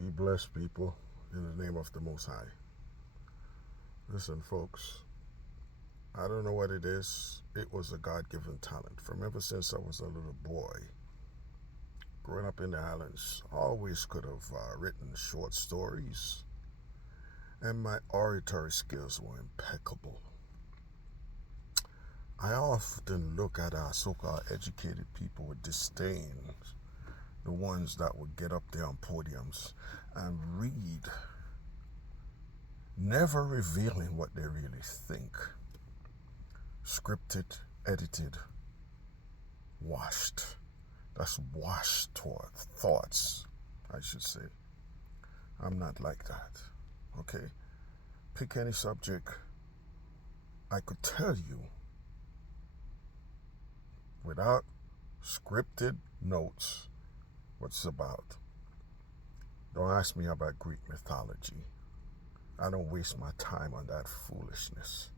Be blessed, people, in the name of the Most High. Listen, folks, I don't know what it is. It was a God-given talent. From ever since I was a little boy, growing up in the islands, I always could have written short stories, and my oratory skills were impeccable. I often look at our so-called educated people with disdain, the ones that would get up there on podiums and read, never revealing what they really think. Scripted, edited, washed. That's washed toward thoughts, I should say. I'm not like that. Okay? Pick any subject. I could tell you without scripted notes what it's about. Don't ask me about Greek mythology. I don't waste my time on that foolishness.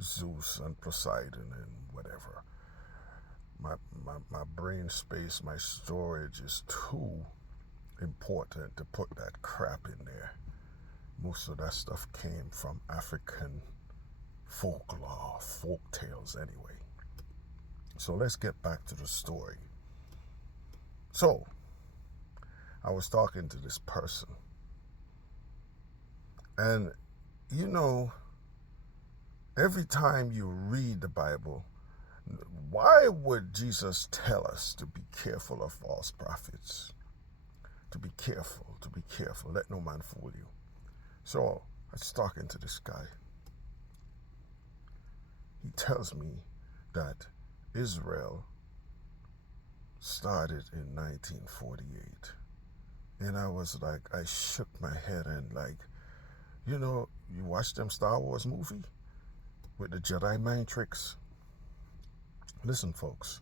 Zeus and Poseidon and whatever. My brain space, my storage is too important to put that crap in there. Most of that stuff came from African folklore, folk tales anyway. So let's get back to the story. So, I was talking to this person. And, you know, every time you read the Bible, why would Jesus tell us to be careful of false prophets? To be careful, let no man fool you. So, I was talking to this guy. He tells me that Israel started in 1948. And I was like, I shook my head and like, you know, you watch them Star Wars movie with the Jedi mind tricks? Listen, folks,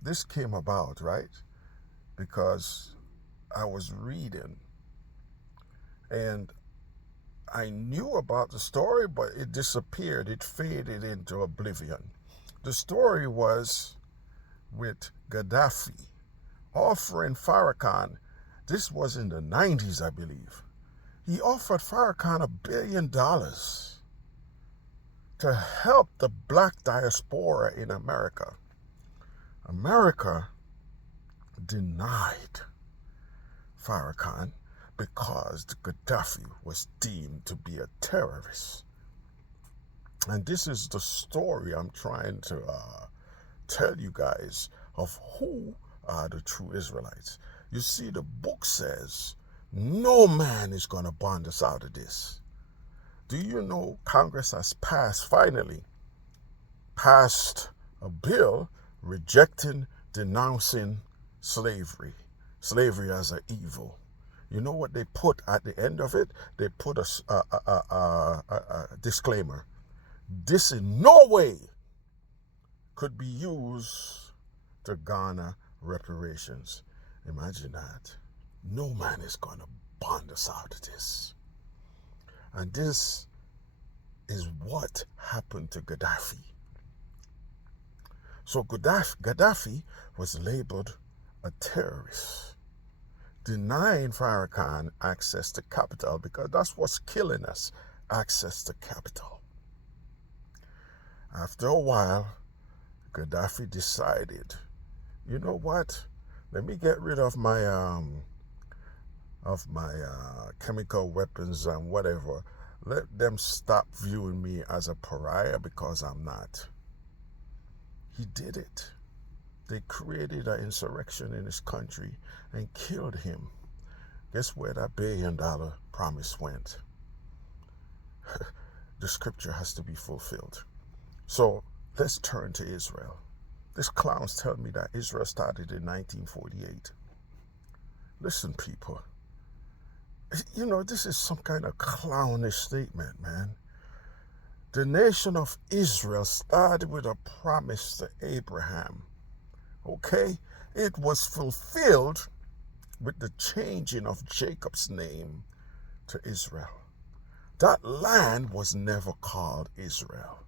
this came about, right? Because I was reading and I knew about the story, but it disappeared. It faded into oblivion. The story was with Gaddafi offering Farrakhan, this was in the 90s, I believe. He offered Farrakhan $1 billion to help the black diaspora in America. America denied Farrakhan because Gaddafi was deemed to be a terrorist. And this is the story I'm trying to tell you guys of who are the true Israelites. You see, the book says no man is going to bond us out of this. Do you know Congress has finally passed a bill rejecting, denouncing slavery as an evil? You know what they put at the end of it? They put a disclaimer. This in no way could be used to garner reparations. Imagine that. No man is going to bond us out of this. And this is what happened to Gaddafi. So Gaddafi was labeled a terrorist, denying Farrakhan access to capital, because that's what's killing us, access to capital. After a while, Gaddafi decided, you know what? Let me get rid of my chemical weapons and whatever. Let them stop viewing me as a pariah because I'm not. He did it. They created an insurrection in his country and killed him. Guess where that $1 billion promise went? The scripture has to be fulfilled. So let's turn to Israel. This clowns tell me that Israel started in 1948. Listen, people. You know, this is some kind of clownish statement, man. The nation of Israel started with a promise to Abraham. Okay? It was fulfilled with the changing of Jacob's name to Israel. That land was never called Israel.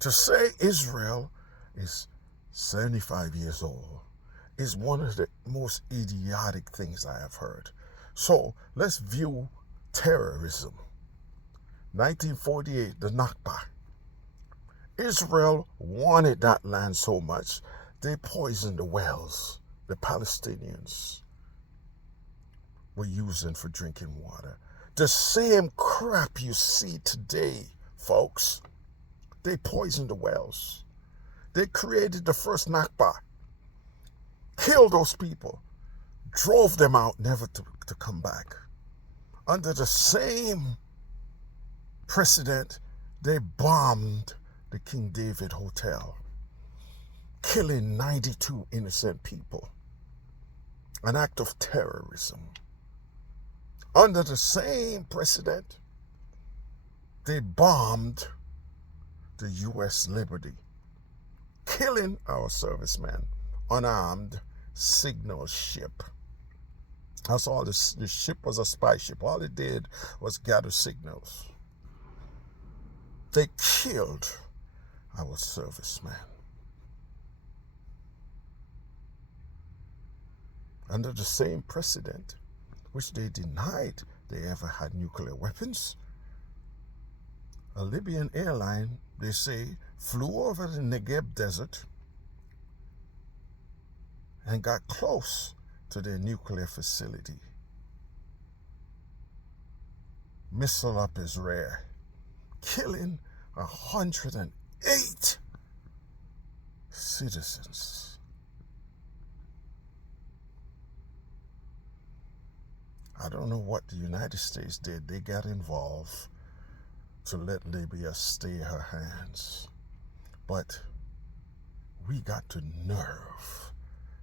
To say Israel is 75 years old is one of the most idiotic things I have heard. So let's view terrorism. 1948, the Nakba. Israel wanted that land so much, they poisoned the wells the Palestinians were using for drinking water. The same crap you see today, folks. They poisoned the wells. They created the first Nakba, killed those people, drove them out, never to come back. Under the same precedent, they bombed the King David Hotel, killing 92 innocent people. An act of terrorism. Under the same precedent, they bombed the U.S. Liberty, killing our servicemen, unarmed signal ship. That's all. The ship was a spy ship. All it did was gather signals. They killed our servicemen. Under the same precedent, which they denied they ever had nuclear weapons, a Libyan airline, they say, flew over the Negev desert and got close to their nuclear facility. Missile up is rare, killing 108 citizens. I don't know what the United States did. They got involved to let Libya stay her hands. But we got the nerve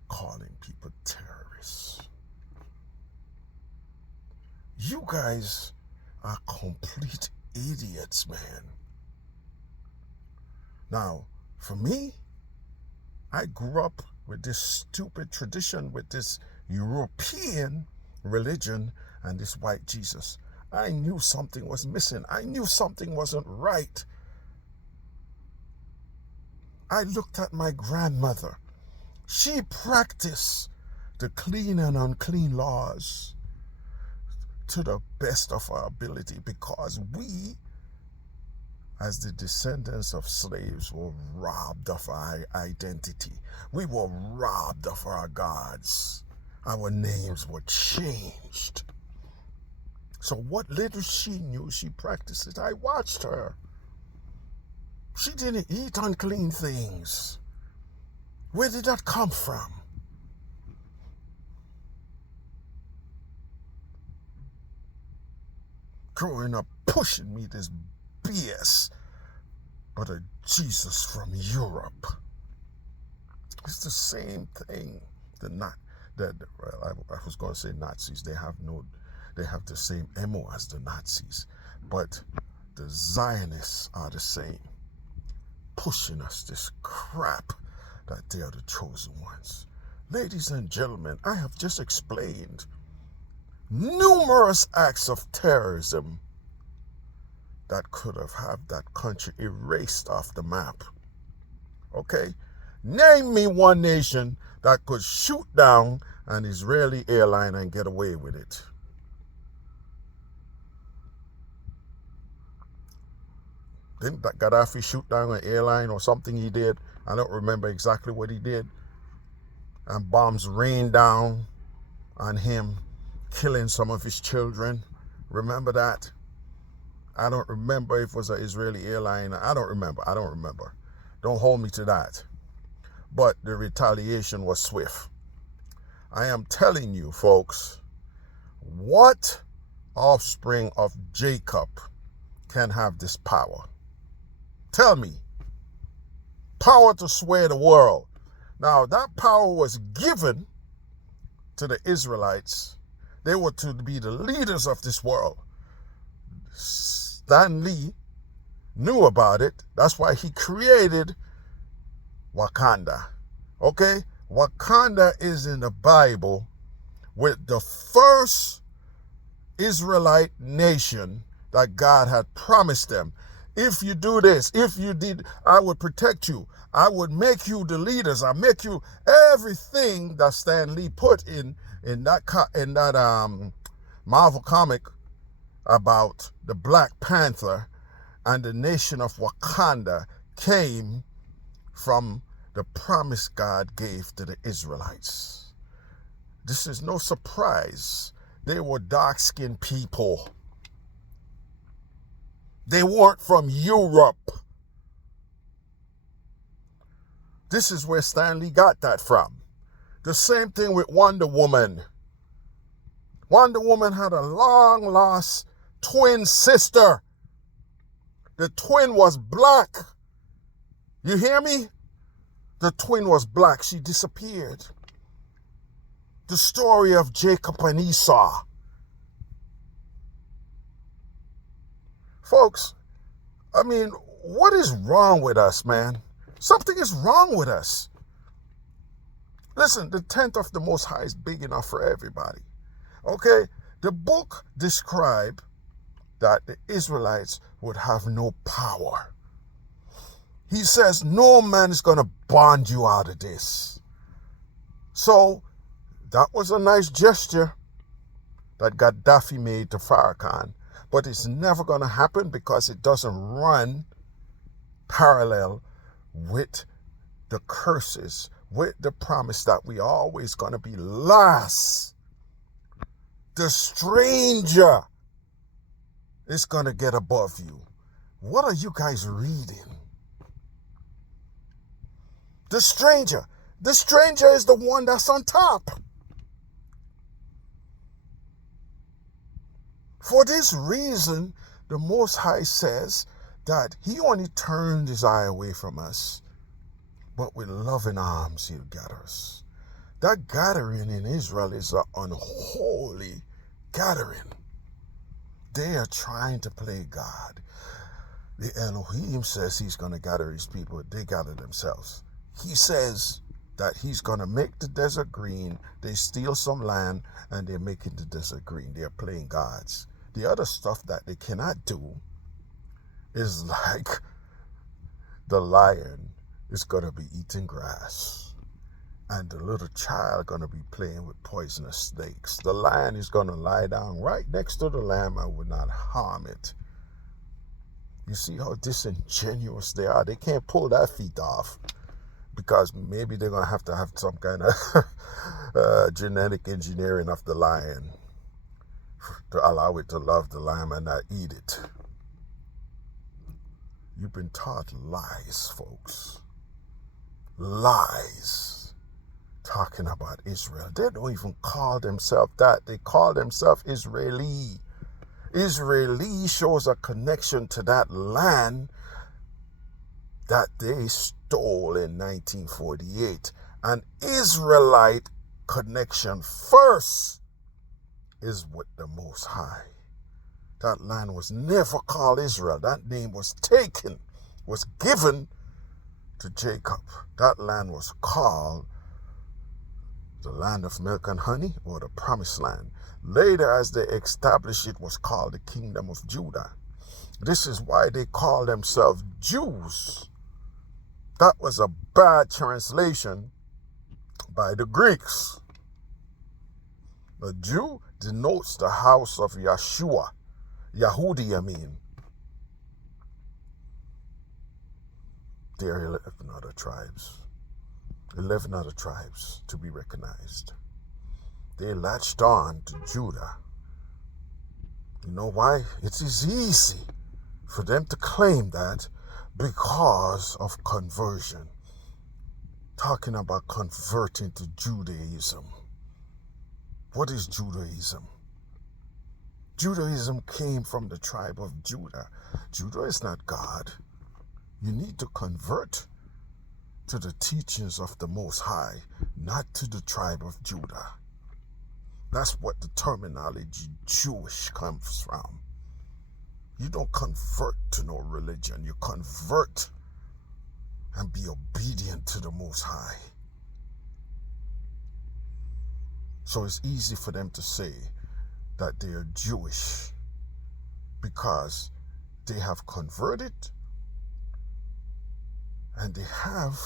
calling people terrorists. You guys are complete idiots, man. Now, for me, I grew up with this stupid tradition, with this European religion and this white Jesus. I knew something was missing. I knew something wasn't right. I looked at my grandmother. She practiced the clean and unclean laws to the best of our ability, because we, as the descendants of slaves, were robbed of our identity. We were robbed of our gods. Our names were changed. So what little she knew, she practiced it. I watched her. She didn't eat unclean things. Where did that come from? Growing up pushing me this BS, but a Jesus from Europe. It's the same thing. I was going to say Nazis. They have the same MO as the Nazis, but the Zionists are the same, pushing us this crap that they are the chosen ones. Ladies and gentlemen, I have just explained numerous acts of terrorism that could have had that country erased off the map. Okay? Name me one nation that could shoot down an Israeli airline and get away with it. Didn't Gaddafi shoot down an airline or something he did? I don't remember exactly what he did. And bombs rained down on him, killing some of his children. Remember that? I don't remember if it was an Israeli airline. I don't remember. Don't hold me to that. But the retaliation was swift. I am telling you, folks, what offspring of Jacob can have this power? Tell me. Power to sway the world. Now, that power was given to the Israelites. They were to be the leaders of this world. Stan Lee knew about it. That's why he created Wakanda. Okay? Wakanda is in the Bible with the first Israelite nation that God had promised them. If you do this, if you did, I would protect you. I would make you the leaders. I make you everything that Stan Lee put in that Marvel comic about the Black Panther and the nation of Wakanda came from the promise God gave to the Israelites. This is no surprise. They were dark-skinned people. They weren't from Europe. This is where Stan Lee got that from. The same thing with Wonder Woman. Wonder Woman had a long-lost twin sister. The twin was black. You hear me? The twin was black. She disappeared. The story of Jacob and Esau. Folks, I mean, what is wrong with us, man? Something is wrong with us. Listen, the tent of the Most High is big enough for everybody. Okay? The book described that the Israelites would have no power. He says, no man is going to bond you out of this. So, that was a nice gesture that Gaddafi made to Farrakhan. But it's never going to happen because it doesn't run parallel with the curses, with the promise that we are always going to be last. The stranger is going to get above you. What are you guys reading? The stranger. The stranger is the one that's on top. For this reason, the Most High says that he only turned his eye away from us, but with loving arms he'll gather us. That gathering in Israel is an unholy gathering. They are trying to play God. The Elohim says he's going to gather his people. They gather themselves. He says that he's going to make the desert green. They steal some land and they're making the desert green. They're playing gods. The other stuff that they cannot do is like the lion is going to be eating grass and the little child going to be playing with poisonous snakes. The lion is going to lie down right next to the lamb and will not harm it. You see how disingenuous they are? They can't pull that feet off because maybe they're going to have some kind of genetic engineering of the lion to allow it to love the lamb and not eat it. You've been taught lies, folks. Lies. Talking about Israel. They don't even call themselves that. They call themselves Israeli. Israeli shows a connection to that land that they stole in 1948. An Israelite connection first is with the Most High. That land was never called Israel. That name was taken, was given to Jacob. That land was called the land of milk and honey, or the promised land. Later, as they established it, was called the kingdom of Judah. This is why they call themselves Jews. That was a bad translation by the Greeks. A Jew denotes the house of Yeshua. Yahudi, I mean. There are 11 other tribes. 11 other tribes to be recognized. They latched on to Judah. You know why? It is easy for them to claim that because of conversion. Talking about converting to Judaism. What is Judaism? Judaism came from the tribe of Judah. Judah is not God. You need to convert to the teachings of the Most High, not to the tribe of Judah. That's what the terminology Jewish comes from. You don't convert to no religion. You convert and be obedient to the Most High. So it's easy for them to say that they are Jewish because they have converted, and they have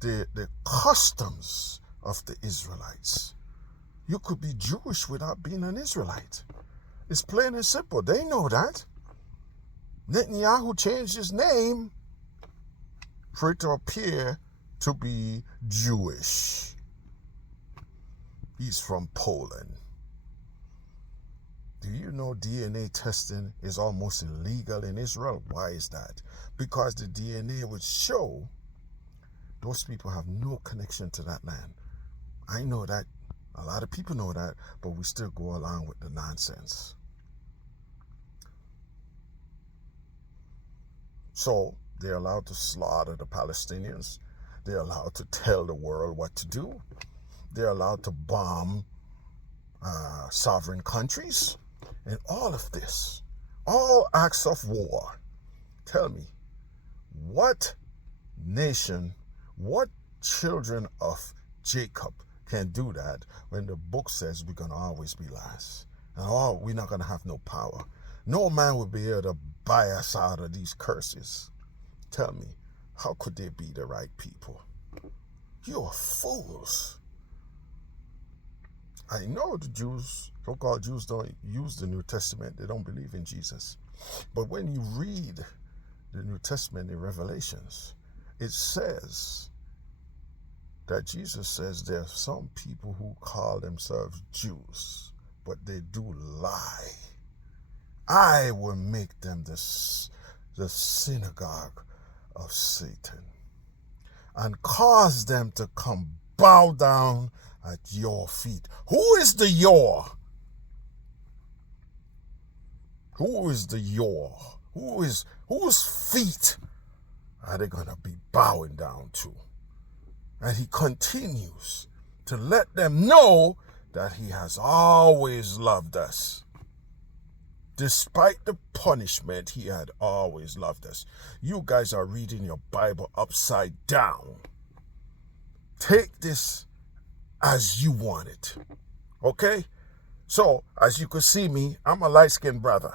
the customs of the Israelites. You could be Jewish without being an Israelite. It's plain and simple. They know that. Netanyahu changed his name for it to appear to be Jewish. He's from Poland. Do you know DNA testing is almost illegal in Israel? Why is that? Because the DNA would show those people have no connection to that land. I know that. A lot of people know that, but we still go along with the nonsense. So they're allowed to slaughter the Palestinians. They're allowed to tell the world what to do. They're allowed to bomb sovereign countries. And all of this, all acts of war. Tell me, what nation, what children of Jacob can do that when the book says we're going to always be last? And we're not going to have no power. No man will be able to buy us out of these curses. Tell me, how could they be the right people? You're fools. I know the Jews, so-called Jews, don't use the New Testament. They don't believe in Jesus. But when you read the New Testament in Revelations, it says that Jesus says there are some people who call themselves Jews, but they do lie. I will make them the synagogue of Satan and cause them to come bow down at your feet. Who is the your? Who is the your? Whose feet are they going to be bowing down to? And he continues to let them know that he has always loved us. Despite the punishment, he had always loved us. You guys are reading your Bible upside down. Take this as you want it. Okay? So, as you could see me, I'm a light-skinned brother.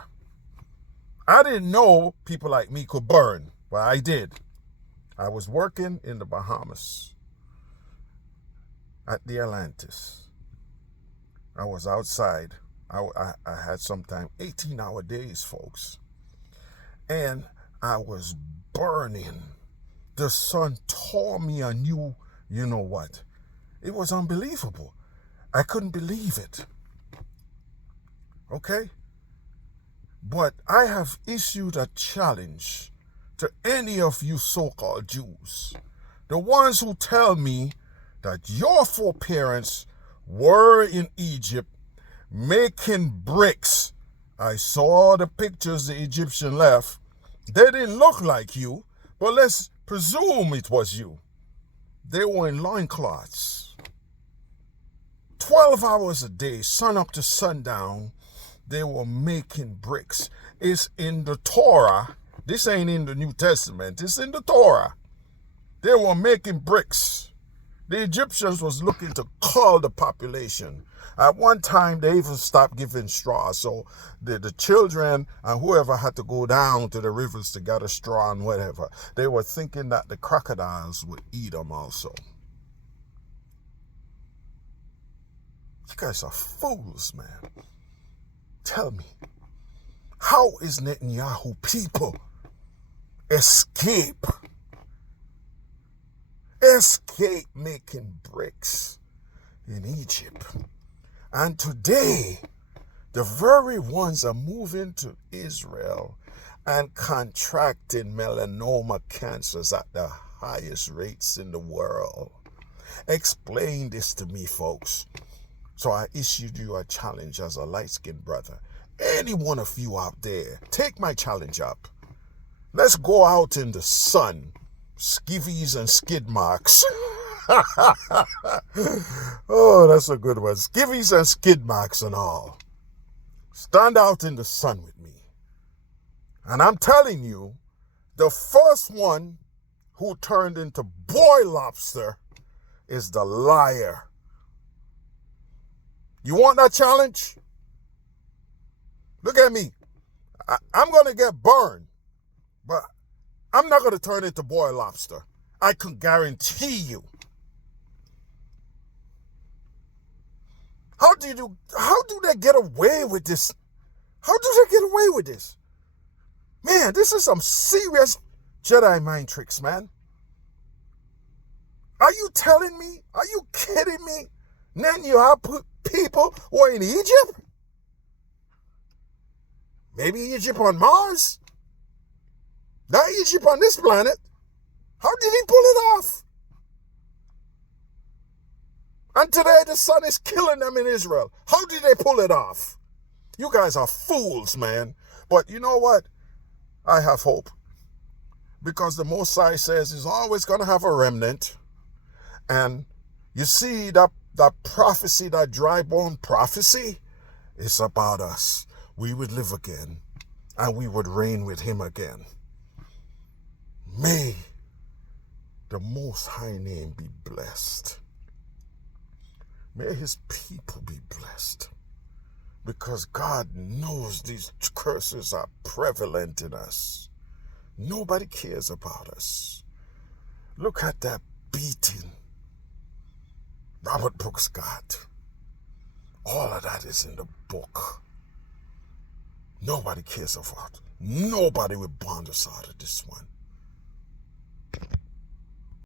I didn't know people like me could burn, but I did. I was working in the Bahamas at the Atlantis. I was outside. I had sometimes 18-hour days, folks. And I was burning. The sun tore me a new, you know what. It was unbelievable. I couldn't believe it. Okay? But I have issued a challenge to any of you so-called Jews. The ones who tell me that your foreparents were in Egypt making bricks. I saw the pictures the Egyptian left. They didn't look like you, but let's presume it was you. They were in loincloths. 12 hours a day, sun up to sundown, they were making bricks. It's in the Torah. This ain't in the New Testament. It's in the Torah. They were making bricks. The Egyptians was looking to cull the population. At one time, they even stopped giving straw. So the children and whoever had to go down to the rivers to get a straw and whatever. They were thinking that the crocodiles would eat them also. You guys are fools, man. Tell me, how is Netanyahu people escape making bricks in Egypt? And today, the very ones are moving to Israel and contracting melanoma cancers at the highest rates in the world. Explain this to me, folks. So I issued you a challenge as a light-skinned brother. Any one of you out there, take my challenge up. Let's go out in the sun, skivvies and skid marks. Oh, that's a good one. Skivvies and skid marks and all. Stand out in the sun with me. And I'm telling you, the first one who turned into boy lobster is the liar. You want that challenge? Look at me. I'm going to get burned, but I'm not going to turn into boiled lobster. I can guarantee you. How do they get away with this? How do they get away with this? Man, this is some serious Jedi mind tricks, man. Are you telling me? Are you kidding me? Then you have people who are in Egypt? Maybe Egypt on Mars? Not Egypt on this planet. How did he pull it off? And today the sun is killing them in Israel. How did they pull it off? You guys are fools, man. But you know what? I have hope. Because the Most High says he's always going to have a remnant. And you see that prophecy, that dry bone prophecy, it's about us. We would live again. And we would reign with him again. May the Most High name be blessed. May his people be blessed. Because God knows these curses are prevalent in us. Nobody cares about us. Look at that beating Robert Brooks got. All of that is in the book. Nobody cares about it. Nobody will bond us out of this one.